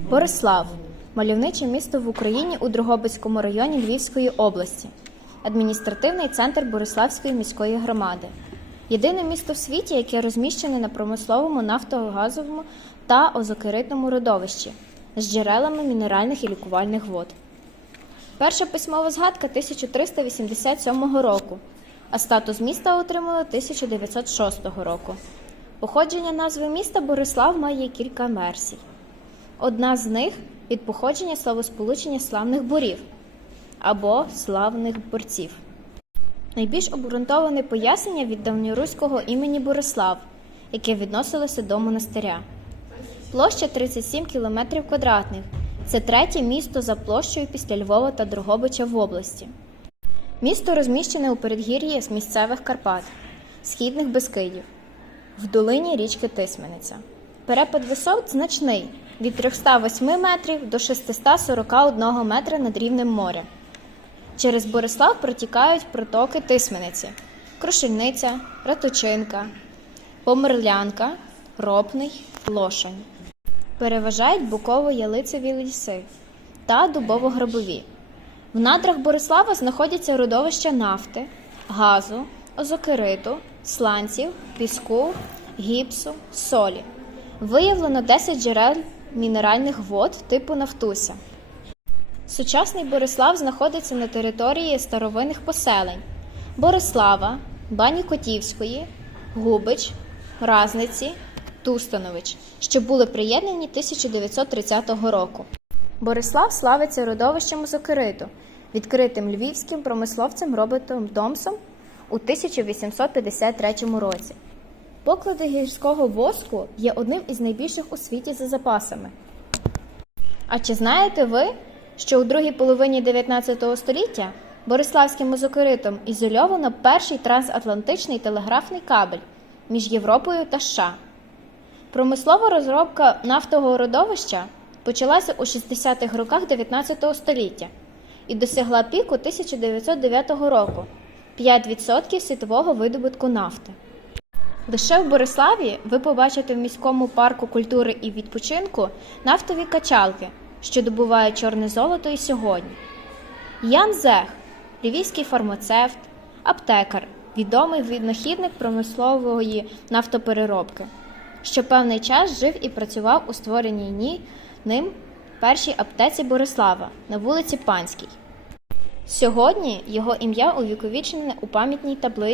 Борислав мальовниче місто в Україні у Дрогобицькому районі Львівської області, адміністративний центр Бориславської міської громади. Єдине місто в світі, яке розміщене на промисловому нафтогазовому та озокеритному родовищі з джерелами мінеральних і лікувальних вод. Перша письмова згадка 1387 року, а статус міста отримала 1906 року. Походження назви міста Борислав має кілька версій. Одна з них від походження словосполучення славних борів або славних борців. Найбільш обґрунтоване пояснення від давньоруського імені Борислав, яке відносилося до монастиря. Площа 37 км квадратних. Це третє місто за площею після Львова та Дрогобича в області. Місто розміщене у передгір'ї з місцевих Карпат, східних Бескидів, в долині річки Тисмениця. Перепад висот значний від 308 метрів до 641 метра над рівнем моря. Через Борислав протікають протоки Тисмениці, Крушельниця, Раточинка, Померлянка, Ропний, Лошань. Переважають буково-ялицеві ліси та дубово-грабові. В надрах Борислава знаходяться родовища нафти, газу, озокериту, сланців, піску, гіпсу, солі. Виявлено 10 джерел мінеральних вод типу Нафтуся. Сучасний Борислав знаходиться на території старовинних поселень Борислава, Бані Котівської, Губич, Разниці, Тустанович, що були приєднані 1930 року. Борислав славиться родовищем озокериту, відкритим львівським промисловцем Робертом Домсом у 1853 році. Поклади гірського воску є одним із найбільших у світі за запасами. А чи знаєте ви, що у другій половині 19 століття Бориславським озокеритом ізольовано перший трансатлантичний телеграфний кабель між Європою та США? Промислова розробка нафтового родовища почалася у 60-х роках 19 століття і досягла піку 1909 року 5% світового видобутку нафти. Лише в Бориславі ви побачите в міському парку культури і відпочинку нафтові качалки, що добувають чорне золото і сьогодні. Ян Зех, львівський фармацевт, аптекар, відомий винахідник промислової нафтопереробки, що певний час жив і працював у створеній ні ним першій аптеці Борислава на вулиці Панській. Сьогодні його ім'я увіковічене у пам'ятній таблиці.